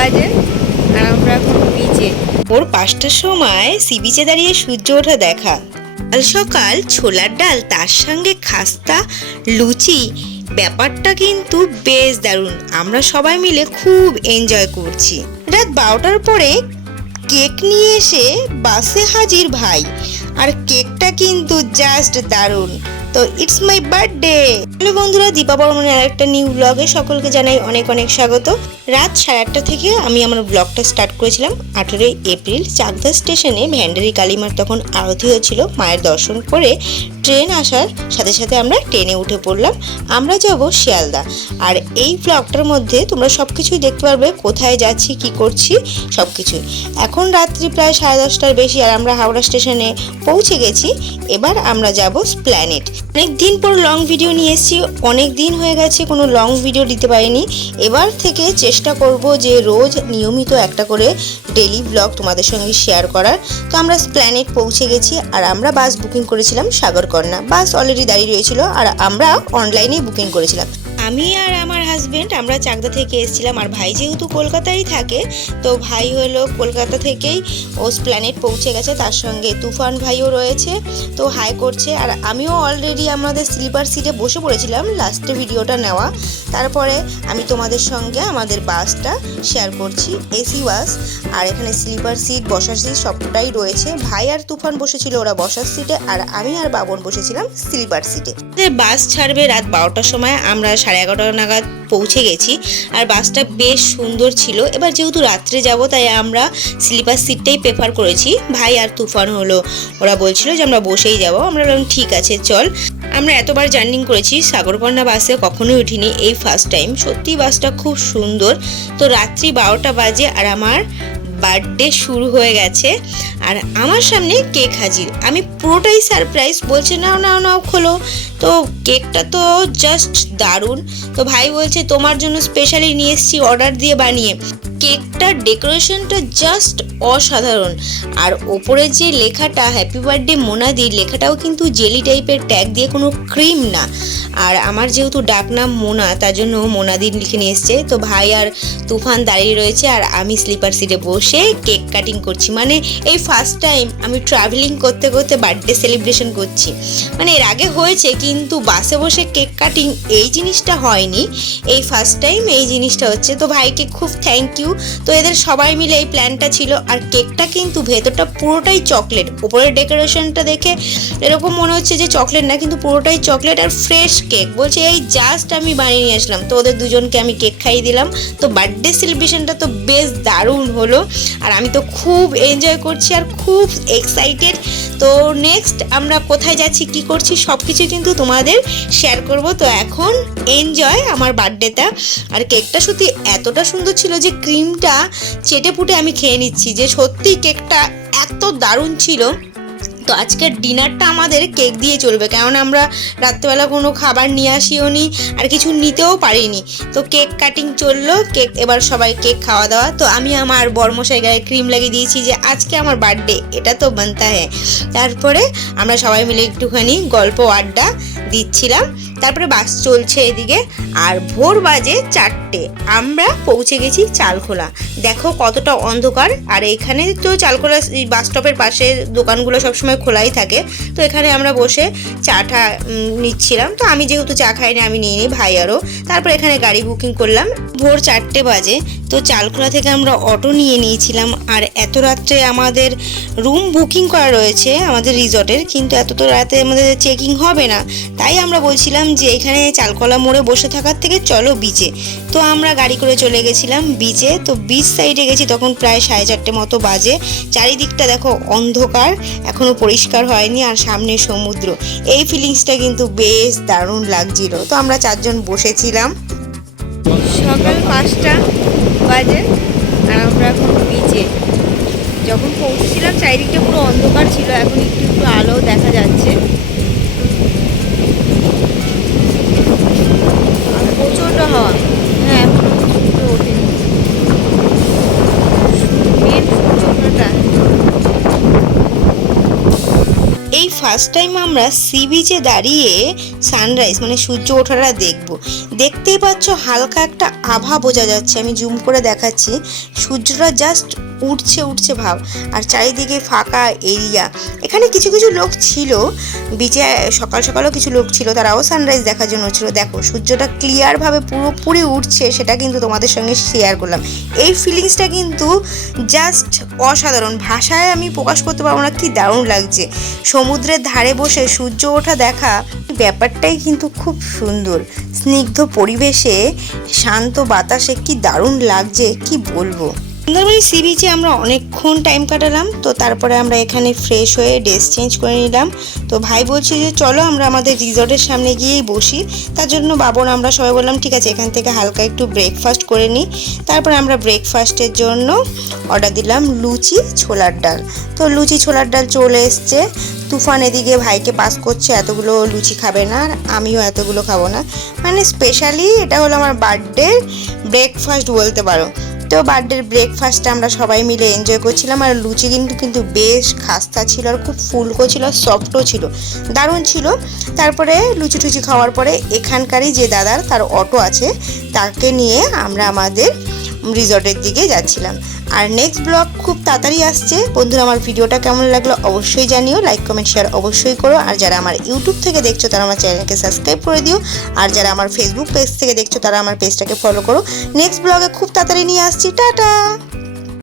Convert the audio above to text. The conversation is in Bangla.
বাজে আর আমরা এখন বিচে। ভোর 5টার সময় সি বিচে দাঁড়িয়ে সূর্য ওঠা দেখা, সকাল সকাল ছোলার ডাল তার সঙ্গে খাস্তা লুচি, ব্যাপারটা কিন্তু বেশ দারুণ। আমরা সবাই মিলে খুব এনজয় করছি। রাত 12টার পরে কেক নিয়ে এসে বাসে হাজির ভাই, আর কেকটা কিন্তু জাস্ট দারুণ। তো ইটস মাই বার্থডে। হ্যালো বন্ধুরা, দীপা বর্মনের আরেকটা নিউ ব্লগে সকলকে জানাই অনেক অনেক স্বাগত। রাত 8:30 থেকে আমি আমার ব্লগটা স্টার্ট করেছিলাম। 18 এপ্রিল চাকদা স্টেশনে ভ্যান্ডারি কালীমার তখন আরতি হয়েছিল। মায়ের দর্শন করে ট্রেন আসার সাথে সাথে আমরা ট্রেনে উঠে পড়লাম। আমরা যাব শিয়ালদা। আর এই ব্লগটার মধ্যে তোমরা সব কিছুই দেখতে পারবে, কোথায় যাচ্ছি, কি করছি, সব কিছুই। এখন রাত্রি প্রায় 10:30টার বেশি আর আমরা হাওড়া স্টেশনে পৌঁছে গেছি। এবার আমরা যাব স্প্ল্যানেড। অনেক দিন পর লং ভিডিও নিয়ে এসেছি, অনেক দিন হয়ে গেছে কোনো লং ভিডিও দিতে পারিনি। এবার থেকে চেষ্টা করব যে রোজ নিয়মিত একটা করে ডেইলি ব্লগ তোমাদের সঙ্গে শেয়ার করার। তো আমরা স্প্ল্যানেড পৌঁছে গেছি আর আমরা বাস বুকিং করেছিলাম সাগরকন্যা। বাস অলরেডি দাঁড়িয়ে রয়েছিল আর আমরা অনলাইনেই বুকিং করেছিলাম। আমি আর আমার হাজবেন্ড আমরা চাকদা থেকে এসেছিলাম, আর ভাই যেহেতু কলকাতায় থাকে, তো ভাই হলো কলকাতা থেকেই ও স্প্ল্যানেড পৌঁছে গেছে। তার সঙ্গে তুফান ভাইও রয়েছে, তো হাই করছে। আর আমিও অলরেডি আমাদের স্লিপার সিটে বসে পড়েছিলাম লাস্টে ভিডিওটা নেওয়া। তারপরে আমি তোমাদের সঙ্গে আমাদের বাসটা শেয়ার করছি। এসি বাস, আর এখানে স্লিপার সিট, বসার সিট সবটাই রয়েছে। ভাই আর তুফান বসেছিল ওরা বসার সিটে, আর আমি আর বাবন বসেছিলাম স্লিপার সিটে। বাস ছাড়বে রাত 12টার সময়, আমরা 11:30 নাগাদ পৌঁছে গেছি। আর বাসটা বেশ সুন্দর ছিল। এবার যেহেতু রাত্রে যাব তাই আমরা স্লিপার সিটটাই প্রেফার করেছি। ভাই আর তুফান হলো ওরা বলছিল যে আমরা বসেই যাব। আমরা বললাম ঠিক আছে চল। আমরা এতবার জার্নি করেছি, সাগরকন্যা বাসে কখনোই উঠিনি, এই ফার্স্ট টাইম। সত্যি বাসটা খুব সুন্দর। তো রাত্রি 12টা বাজে আর আমার বার্থডে শুরু হয়ে গেছে আর আমার সামনে কেক হাজির। আমি পুরোটাই সারপ্রাইজ, বলছে নাও নাও নাও খোলো। তো কেকটা তো জাস্ট দারুণ। তো ভাই বলছে তোমার জন্য স্পেশালি নিয়ে এসেছি অর্ডার দিয়ে বানিয়ে। কেকটার ডেকোরেশনটা জাস্ট অসাধারণ। আর ওপরে যে লেখাটা হ্যাপি বার্থডে মোনাদি, লেখাটাও কিন্তু জেলি টাইপের ট্যাগ দিয়ে, কোনো ক্রিম না। আর আমার যেহেতু ডাকনাম মোনা, তার জন্য মোনাদি লিখে নিয়ে এসছে। তো ভাই আর তুফান দাঁড়িয়ে রয়েছে আর আমি স্লিপার সিটে বসে কেক কাটিং করছি। মানে এই ফার্স্ট টাইম আমি ট্রাভেলিং করতে করতে বার্থডে সেলিব্রেশন করছি। মানে এর আগে হয়েছে কিন্তু বাসে বসে কেক কাটিং এই জিনিসটা হয়নি, এই ফার্স্ট টাইম এই জিনিসটা হচ্ছে। তো ভাইকে খুব থ্যাংক ইউ। তো এদের সবাই মিলে এই প্ল্যানটা ছিল। আর কেকটা কিন্তু ভেতরটা পুরোটাই চকলেট। উপরের ডেকোরেশনটা দেখে এরকম মনে হচ্ছে যে চকলেট না, কিন্তু পুরোটাই চকলেট আর ফ্রেশ কেক। বলছে এই জাস্ট আমি বানিয়ে নিয়ে আসলাম। তো ওদের দুজনকে আমি কেক খাইয়ে দিলাম। তো বার্থডে সেলিব্রেশনটা তো বেশ দারুণ হলো আর আমি তো খুব এনজয় করছি আর খুব এক্সাইটেড। তো নেক্সট আমরা কোথায় যাচ্ছি, কি করছি, সব কিছু কিন্তু তোমাদের শেয়ার করব। তো এখন এনজয় আমার বার্থডেটা। আর কেকটা সত্যি এতটা সুন্দর ছিল যে ক্রিমটা চেটে পুটে আমি খেয়ে নিচ্ছি, যে সত্যি কেকটা এত দারুণ ছিল। তো আজকের ডিনারটা আমাদের কেক দিয়ে চলবে, কারণ আমরা রাত্রেবেলা কোনো খাবার নিয়ে আসিও নি আর কিছু নিতেও পারিনি। তো কেক কাটিং চললো, কেক এবার সবাই কেক খাওয়া দাওয়া। তো আমি আমার বরমশাই গায়ে ক্রিম লাগিয়ে দিয়েছি যে আজকে আমার বার্থডে, এটা তো বানতা হ্যাঁ। তারপরে আমরা সবাই মিলে একটুখানি গল্প আড্ডা দিচ্ছিলাম। তারপরে বাস চলছে এদিকে আর ভোর বাজে 4টে। আমরা পৌঁছে গেছি চালখোলা। দেখো কতটা অন্ধকার। আর এখানে তো চালখোলা বাস স্টপের পাশে দোকানগুলো সবসময় খোলাই থাকে। তো এখানে আমরা বসে চাটা নিচ্ছিলাম। তো আমি যেহেতু চা খাইনি আমি নিয়ে নিই, ভাই আরও। তারপর এখানে গাড়ি বুকিং করলাম। ভোর 4টে বাজে। তো চালখোলা থেকে আমরা অটো নিয়ে নিয়েছিলাম। আর এত রাত্রে আমাদের রুম বুকিং করা রয়েছে আমাদের রিসর্টের, কিন্তু এত তো রাতে আমাদের চেকিং হবে না। তাই আমরা বলছিলাম যে এখানে চালখোলা মোড়ে বসে থাকার থেকে চলো বিচে। তো আমরা গাড়ি করে চলে গেছিলাম বিচে। তো বিচ সাইডে গেছি তখন প্রায় 4:30 মতো বাজে। চারিদিকটা দেখো অন্ধকার, এখনও পরিষ্কার হয়নি, আর সামনে সমুদ্র। এই ফিলিংসটা কিন্তু বেশ দারুণ লাগছিল। তো আমরা 4জন বসেছিলাম। সকাল 5টা বাজে আর আমরা এখন বিচে। যখন পৌঁছেছিলাম চারিদিকটা পুরো অন্ধকার ছিল, এখন একটু একটু আলো দেখা যাচ্ছে। প্রচণ্ড হাওয়া। হ্যাঁ এখনো সূর্য ওঠেনি। মেন সূর্য ওঠাটা। এই ফার্স্ট টাইম আমরা সি বিচে দাঁড়িয়ে সানরাইজ মানে সূর্য ওঠাটা দেখতেই পাচ্ছ, হালকা একটা আভা বোঝা যাচ্ছে। আমি জুম করে দেখাচ্ছি, সূর্যটা জাস্ট উঠছে ভাব, আর চারিদিকে ফাঁকা এরিয়া। এখানে কিছু কিছু লোক ছিল বিচে, সকালও কিছু লোক ছিল, তারাও সানরাইজ দেখার জন্য ছিল। দেখো সূর্যটা ক্লিয়ারভাবে পুরোপুরি উঠছে, সেটা কিন্তু তোমাদের সঙ্গে শেয়ার করলাম। এই ফিলিংসটা কিন্তু জাস্ট অসাধারণ, ভাষায় আমি প্রকাশ করতে পারবো না, কি দারুণ লাগছে। সমুদ্রের ধারে বসে সূর্য ওঠা দেখা ব্যাপারটাই কিন্তু খুব সুন্দর। স্নিগ্ধ পরিবেশে শান্ত বাতাসে কি দারুণ লাগছে, কি বলবো। সুন্দরবন সি বিচে আমরা অনেকক্ষণ টাইম কাটালাম, তো তারপরে আমরা এখানে ফ্রেশ হয়ে ড্রেস চেঞ্জ করে নিলাম। তো ভাই বলছে যে চলো আমরা আমাদের রিসর্টের সামনে গিয়েই বসি। তার জন্য বাবন আমরা সবাই বললাম ঠিক আছে, এখান থেকে হালকা একটু ব্রেকফাস্ট করে নিই। তারপরে আমরা ব্রেকফাস্টের জন্য অর্ডার দিলাম লুচি ছোলার ডাল। তো লুচি ছোলার ডাল চলে এসছে। তুফান এদিকে ভাইকে পাস করছে, এতগুলো লুচি খাবে না, আর আমিও এতগুলো খাবো না। মানে স্পেশালি এটা হলো আমার বার্থডে ব্রেকফাস্ট বলতে পারো। তো বার্থডের ব্রেকফাস্টটা আমরা সবাই মিলে এনজয় করছিলাম। আর লুচি কিন্তু বেশ খাস্তা ছিল, আর খুব ফুলকো ছিল, সফটও ছিল, দারুণ ছিল। তারপরে লুচি টুচি খাওয়ার পরে এখানকারই যে দাদার তার অটো আছে, তাকে নিয়ে আমরা আমাদের রিসর্টের দিকে যাচ্ছিলাম। আর নেক্সট ব্লগ খুব তাড়াতাড়ি আসছে। বন্ধুরা, আমার ভিডিওটা কেমন লাগলো অবশ্যই জানিও, লাইক কমেন্ট শেয়ার অবশ্যই করো। আর যারা আমার ইউটিউব থেকে দেখছো তারা আমার চ্যানেলকে সাবস্ক্রাইব করে দিও, আর যারা আমার ফেসবুক পেজ থেকে দেখছো তারা আমার পেজটাকে ফলো করো। নেক্সট ব্লগে খুব তাড়াতাড়ি নিয়ে আসছি। টাটা।